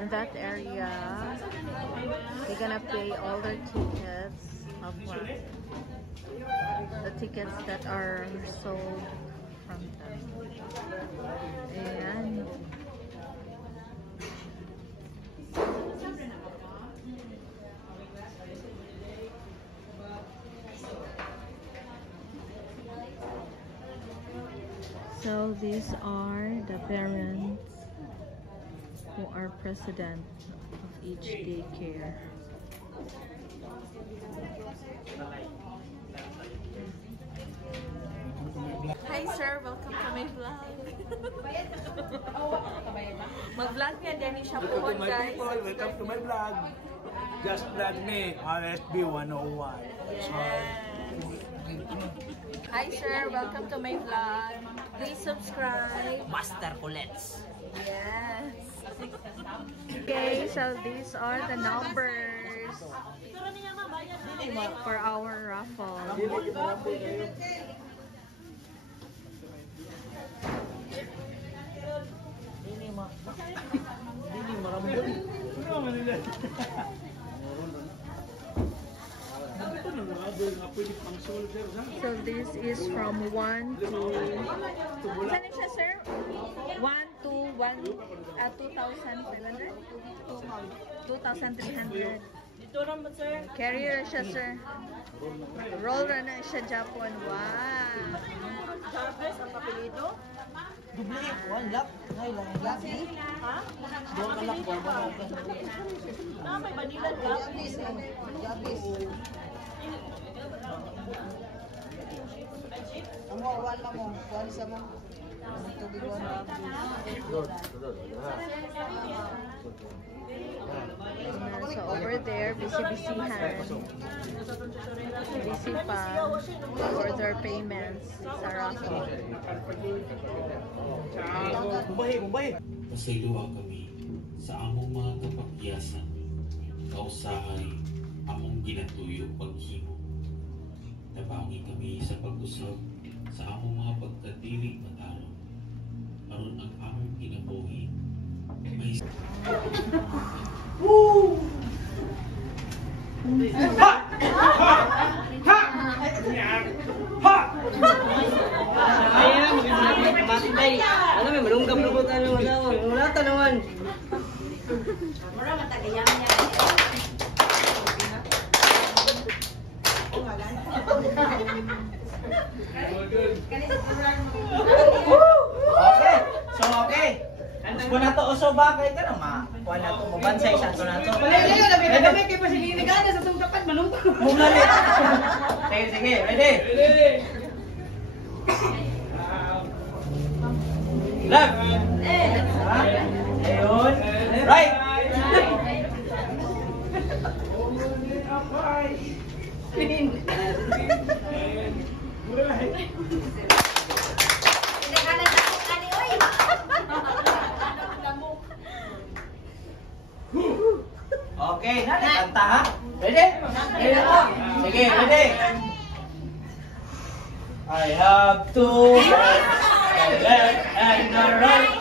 in that area, they're gonna pay all their tickets of the tickets that are sold from them. And so these are the parents who are president of each daycare. Hi sir, welcome to my vlog. Mag-vlog niya din siya po guys. Welcome to my vlog. Just vlog me, RSB 101. Yes. Hi sir, welcome to my vlog. Please subscribe. Master Colettes. Yes. Okay, so these are the numbers for our raffle. So this is from 1 to... Saan siya, sir? 1 to 2,500? 2,300. Carrier siya, sir. Roll na siya, Japon. Wow! Jarvis ang papelito? Dubli, 1 lakh. Ngayon lang, gabi? Ha? 2 lakh, 1 lakh. May vanilla gabi. Gabi. Ang mo, 1 lang mo. 1 sa mo. Tubig 1 lang. So over there, busy-busyhan. Busy pa for their payments sa raffle. Pasayloa kami sa among mga kapakyasan, kausahay among ginatuyo paghimo. Tabangi kami sa pag-usab sa among mga pagkadili mataraw. Aron ang among kinabuhi may Woo! Ha! Ha! Ha! Ha! Ayan, matay. Alam mo, malunggap na po tayo ng masawa. Wala ta naman. Mura matagayang niya. Okay. So, okay. Kung na to uso ba kay ka na kuha na to mabansay sa to na to. Layo, labi kay pa sige nagana sa tong dapat malungkot. Bumali. Sige, ready? Ready. Left. Ayun. Right. Okay, kanta ha? Ready? Sige, ready? I have two the left and the right,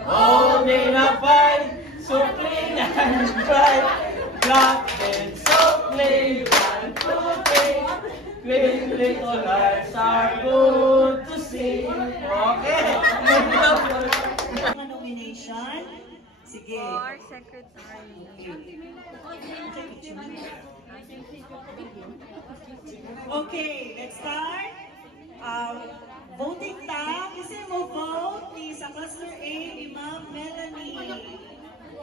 holding a pie, so clean and bright, black and softly, 1, 2, 3, great little lights are good to see. Okay. Nomination. Sige. For secretary. Okay, let's start. Voting time. Kasi mo vote ni sa Cluster A ni Ma'am Melanie.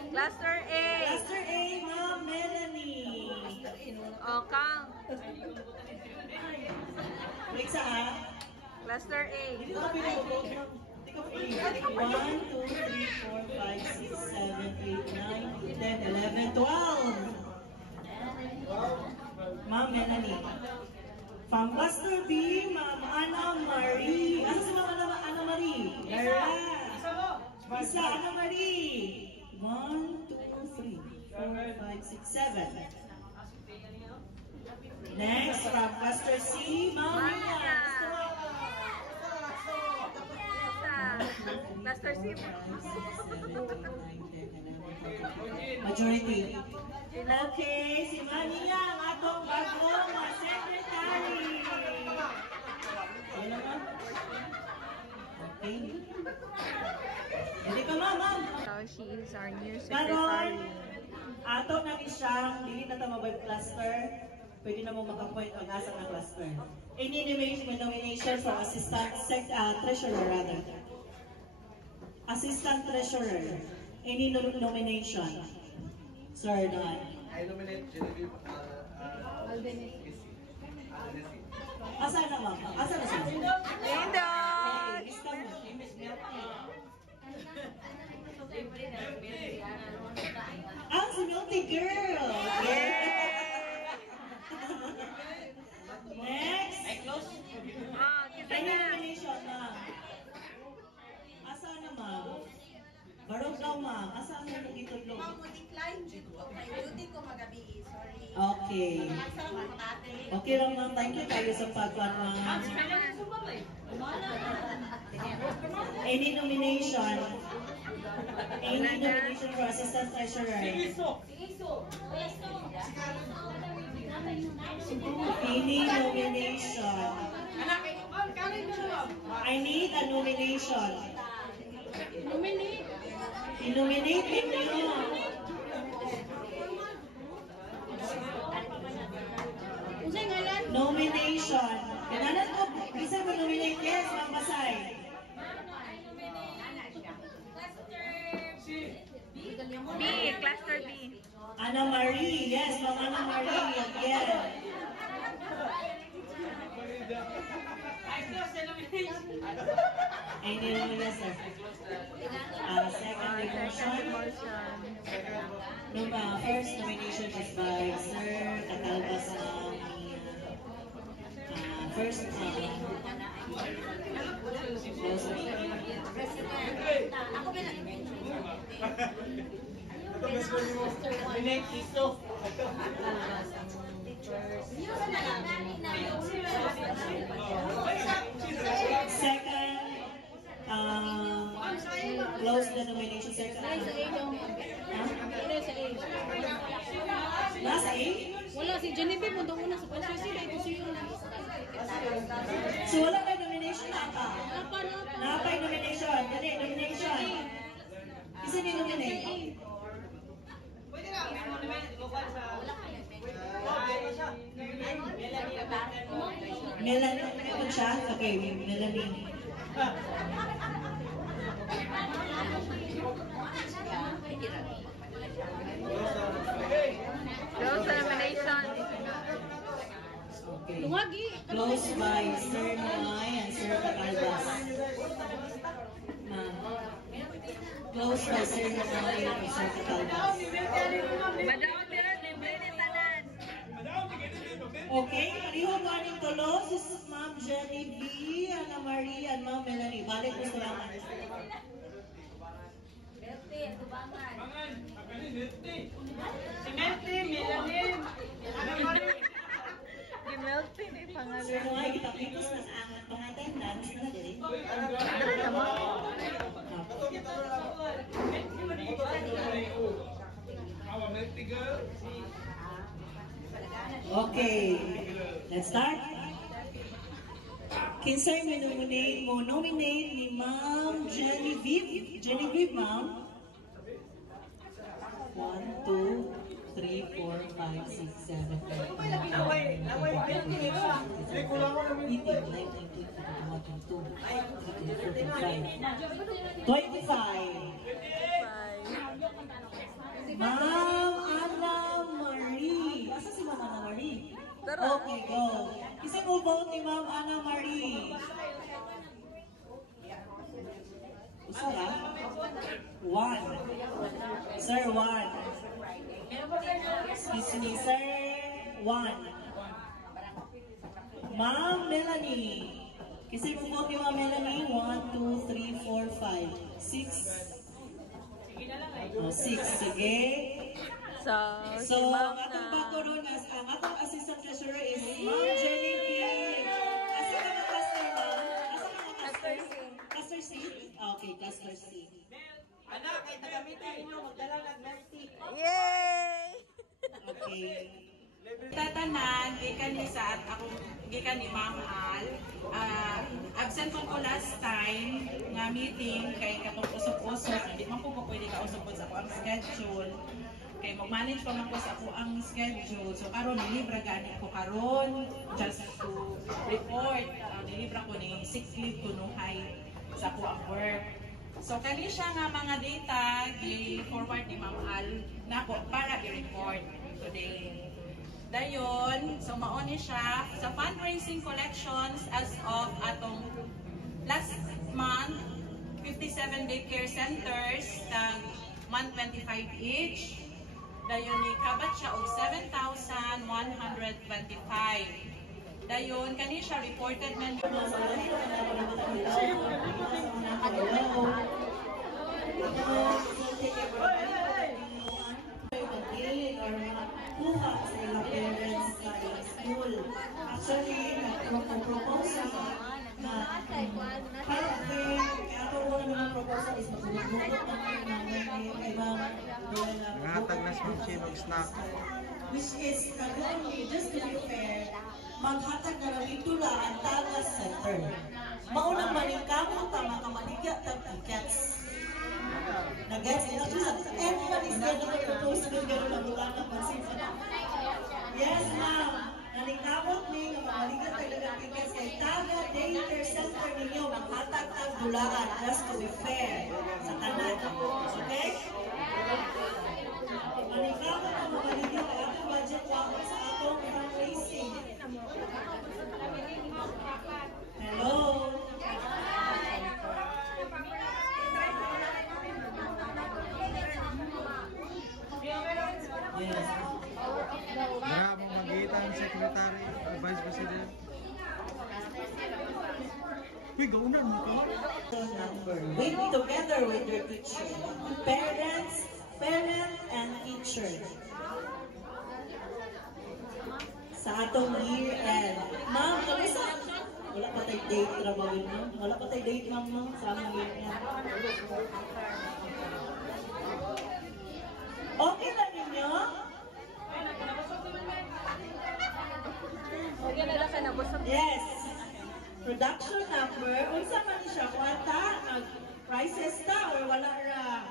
Cluster A. Cluster A, Ma'am Melanie. O, Kang. Wait sa A. Cluster A. Hindi ko pwede mo vote. 1, 2, 3, 4, 5, 6, 7, 8, 9, 10, 11, 12. Ma'am Melanie. From Cluster B, Ma'am Ana Marie. Asa si Ma'am Ana Marie? Lara. Isa, Ana Marie. 1, 2, 3, 4, 5, 6, 7. Next, from Cluster C, Ma'am Rina. Cluster C. Majority. Okay, si Mania ang atong bagong secretary. Ano naman? Okay. Hindi ka ma'am. So she is our new Karon, secretary. ato na ni siyang dili na tama ba cluster. Pwede na mo makapoint ang asa na cluster. Any nomination for treasurer rather. Assistant treasurer. Any nomination? Sir Don. I nominate Genevieve Asa na ma'am? Asa na siya? Lindon! Lista mo. Si Milty Girl! Next! Kita Any na. nomination, ma'am? Asa na, ma'am? Barog daw, ma'am. Asa na yung itulong? Decline dito. Duty ko magabi, sorry. Okay. Okay lang, ma'am. Thank you kayo sa pagkuhan, ma'am. Any nomination? Any nomination for assistant treasurer? Any nomination? I need a nomination. I-nominate ninyo. Nomination. Kanalan ko, isa mo nominate. Yes, Ma'am Basay. B, cluster B. Ana Marie. Yes, Ma'am Ana Marie. Again. Any nomination, sir? Second Second motion. motion. First nomination is by Sir Catalbas ng first Nominate Iso. second close the nomination. Second. Nasa A? Wala, si Genevieve punta muna sa pagsusi. Ito siya yung So wala na nomination na pa. Napay nomination. Dali, nomination. Isa ni nominate. Melanie. Ano siya? Okay, Melanie. Close the nomination. Okay. Lumagi. Close by Sir Noy and Sir Catalbas. Close by Sir Noy and Sir Catalbas. Madam Bill, libre ni tanan. Okay, pareho ba ni tulo? Si Ma'am Genevieve, Ana Marie, and Ma'am Melanie. Balik mo sa laman. Gimelty ni Sir pangalan. Noy, kita pitos na sa angat pang-attendance na dali. Dali naman. Okay, let's start. Kinsay mo nominate ni Ma'am Genevieve. Genevieve, ma'am. 1, 2, 3, 4, 5, 6, 7, 8, 9, 10, 25. Ma'am Ana Marie. Asa si Ma'am Ana Marie? Okay, go. Isa mo vote ni Ma'am Ana Marie. Isa lang? 1. Sir, 1. Excuse me, sir. 1. Ma'am Melanie. Kasi mo vote ni Ma'am Melanie. 1, 2, 3, 4, 5, 6. 6, sige. So, So, si Ma'am atong na. bago ron, ang atong assistant treasurer is Ma'am Genevieve. Asa ka mga cluster, ma'am? Asa ka mga cluster? Cluster C? Okay, cluster C. Anak, kay tagamitin ninyo, magdala ng melty. Yay! Tatanan, gikan ni sa at ako gikan ni Ma'am Al. Absent ko last time nga meeting kay katong usop-usop, hindi man ko pwede ka usop sa ako ang schedule. Kay mag-manage pa man ko sa ako ang schedule. So karon nilibra gani ko karon just to report. Nilibra ko ni sick leave kunuhay sa ako ang work. So kani siya nga mga data gi-forward ni Ma'am Al nako para i-report today. Dayon, so mauni siya sa fundraising collections as of atong last month, 57 daycare centers, tag 125 each. Dayon, ikabat siya og 7,125. Dayon, kani siya reported man. Kuha sa ilang parents sa ilang school. Actually, nagpropose ako na parang kaya ako wala naman proposal is magbubukot naman ng ibang nangatag na smoothie mag-snack. Which is, just to be fair, maghatag na lang ito lang ang Tagas Center. Maunang maningkamot, tama ka maligya, tag-tickets. Nag-gets it? Everybody's going to propose to gano'n na bulan ng pansin. Yes, ma'am. Nalikabot ni nga mamaligat tayo ng tickets kay Taga Daycare Center ninyo maghatag ang bulaan just to be fair sa tanan. Okay? Malikabot ang mamaligat ay akong budget lang sa akong fundraising. Hello? Yes. Wala mong mag-iitang secretary o vice president. Uy, gaunan mo ka. Wait together with your teacher. Parent and teacher. Sa atong year end. Ma'am, kamusta? Wala pa tayo date trabaho mo. Wala pa tayo date ma'am mo sa aming year end. Okay na ninyo? Yes. Production number, unsa man siya kwarta, prices ta or wala ra?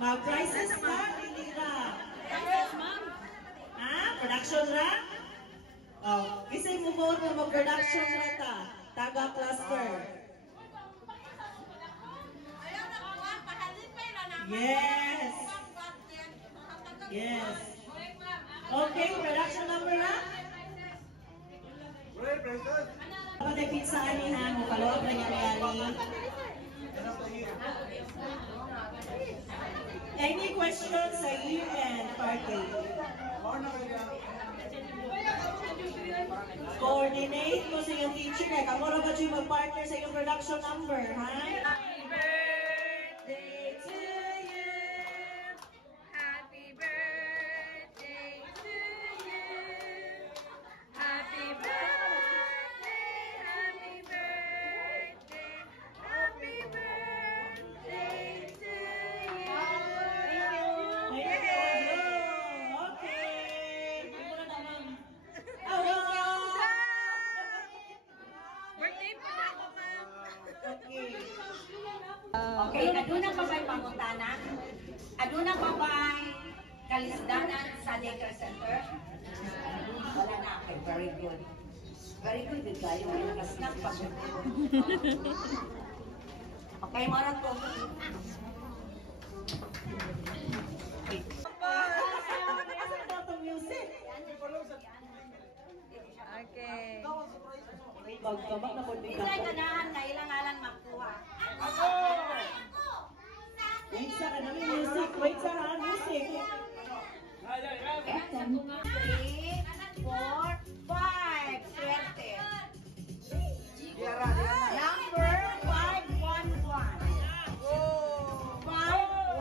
Mag-prices ta, hindi ra. Ha? Production ra? Oh, kisay mo mo na mag-production ra ta. Taga cluster. Yes. Yes. Okay, production number na? Kapag ay pinsaan niya ha, mo kaloob na nangyari. Any questions sa year-end party? Coordinate mo sa iyong teacher eh. Kamura ba siya mag-partner sa iyong production number, ha? Happy birthday to you. Happy birthday to you. Happy birthday, happy birthday, happy birthday to you. Thank you. Okay. Kamura na, ma'am. Birthday pa ako, ma'am. Okay. Okay, adunang babay pangutana. Adunang babay kalisdanan sa daycare center. Wala na. Okay, very good. Very good din tayo. Nakasnack pa. Okay, marat ko. Okay. Pagkamak na po Isa'y ganahan na ilang alang makuha. Wait sa kanami music. Wait sa ha, music. 3, 4, 5. Swerte. Number 511. 511.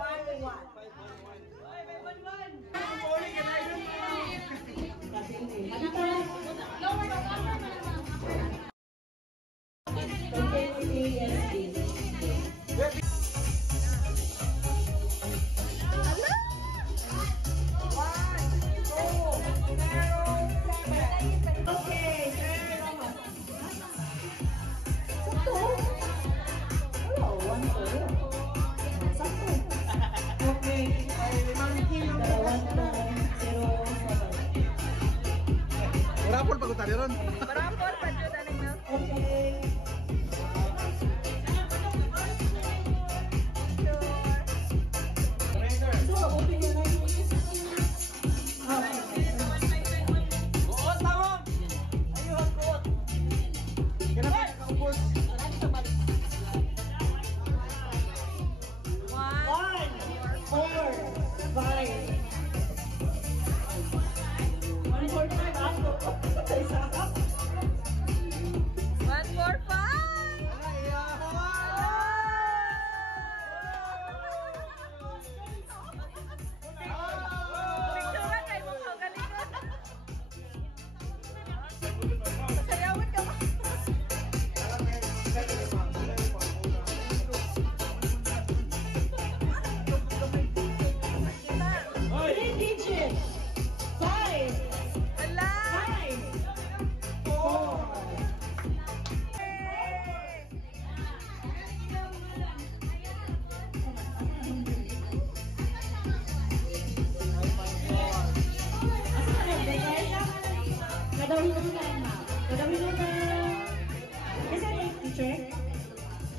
Rapol pag-utari ron. Rapol pa dyan na ninyo. Okay.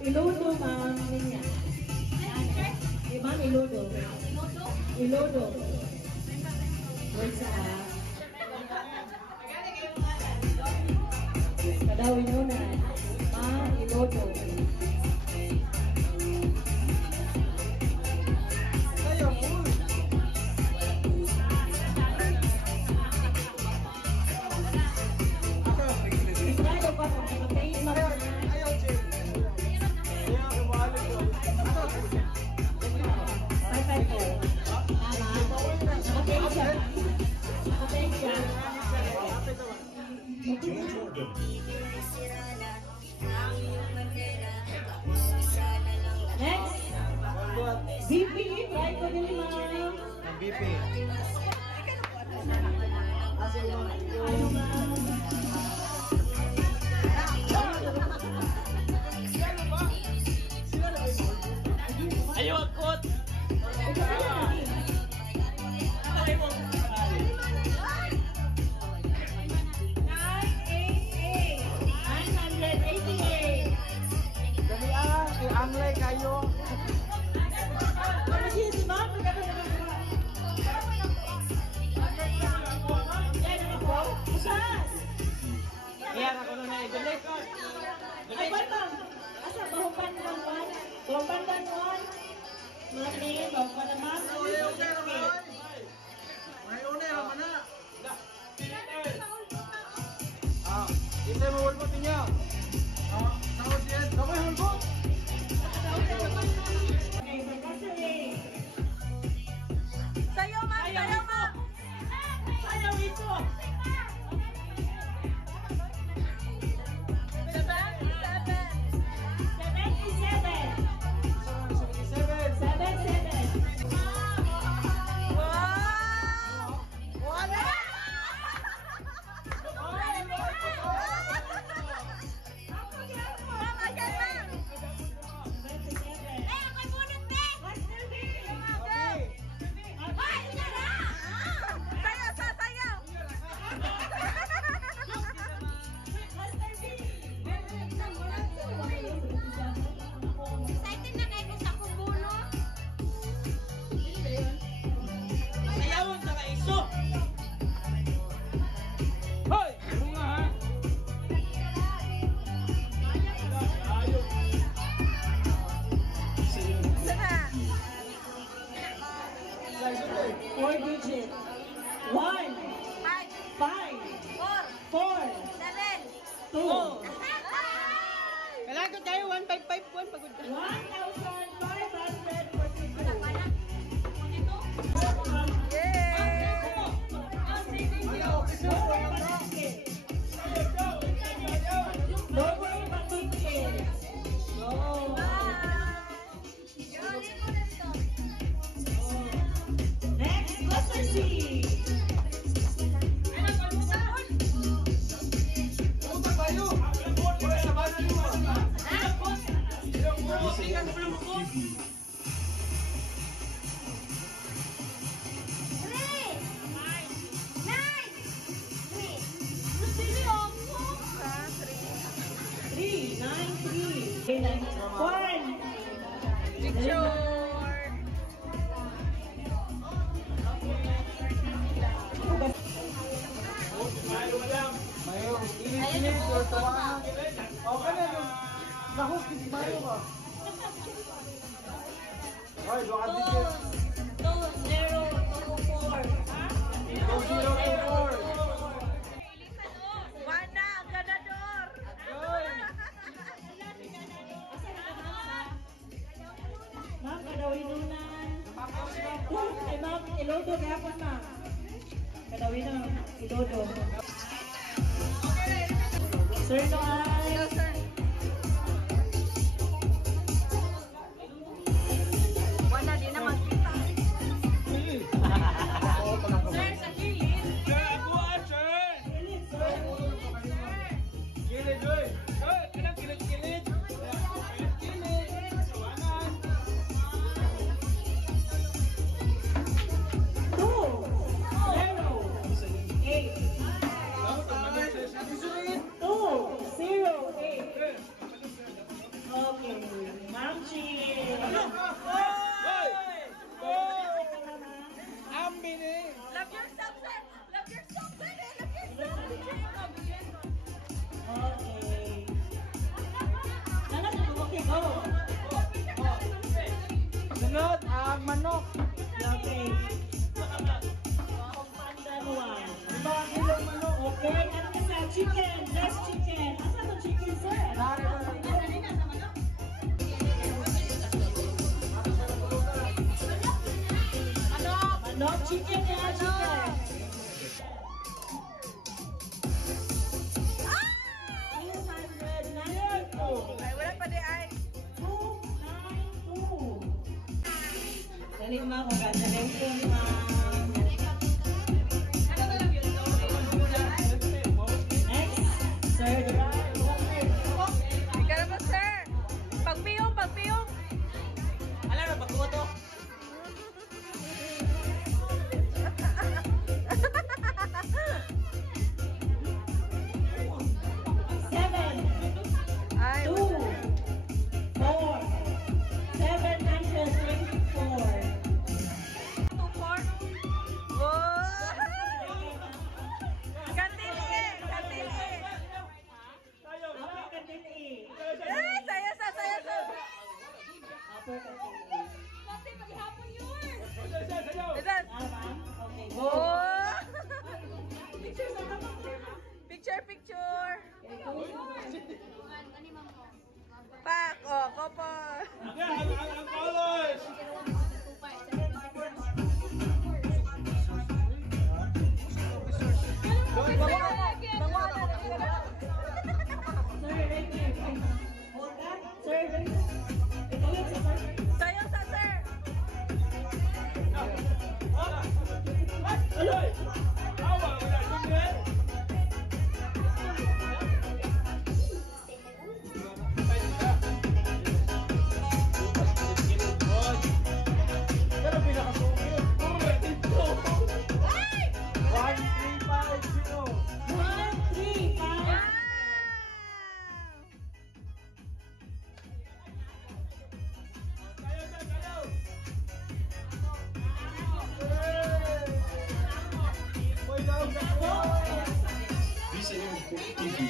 Ilodo, ma'am. Ma'am, ilodo. Ilodo. What's up? Kadawin mo na. Ma'am, ilodo. BP, try ko din ma'am. BP. Ayaw akot. Anglay kayo. Kaya ako na i-delete. Ay, bantang! Asa, bahupan ng one? Bahupan ng one? Mami, bahupan naman. May una naman na. Ito mo hulbot niya. Tawad yan. Kamay hulbot. Sayo, ma'am! Sayo, ma'am! Sayaw ito! Four digits. 1, 5, 4, 2. Kailangan ko tayo 1551 pagod. 1,500. kilig, or tawanan. O, kanan, nahuk, hindi mayo ka. Ay, doon ka digit. 2024. Wana, ang ganador! Ma'am, kadawinunan. Ay, ma'am, ilodo gapon, ma'am. Kadawinunan, ilodo. Sir Noay. Hello, sir. Wana, di na magkita. Sir, sa kilid. Kilid, oy. Oy, kanang kilid-kilid. Kilid-kilid. Tawanan. 208. Okay, Ma'am Chin. Ambini. Love yourself, sir! Love yourself, sir! Love yourself! Okay. Okay, go. Sunod, manok. Okay. One. Lima kilong manok. Okay, ano ka sa chicken? Less chicken. Asa to chicken, sir? Manok, chicken na, chicken. 292. Ay, wala pa di ay. 292. Dali, ma'am. Congratulations, ma'am. Next, sir. Ika na ba, sir? Pagpiyong, pagpiyong! Alam na, bago to. Seven. Ay, 2, 4, 724. 2-4. Wow! Kantili! Kantili! Upper Kandili. Eh, saya sa, saya sa! Upper Kandili. Isan! Ah, ma'am? Okay, go. Oh! Picture, picture! Pak! Oh, kopo! Ang colors. Sir, right here. Hold that. Sir, ito yun, sir. Sayo sa, sir! Pero pinakasukit. 1350. 135. Bisa yung TV.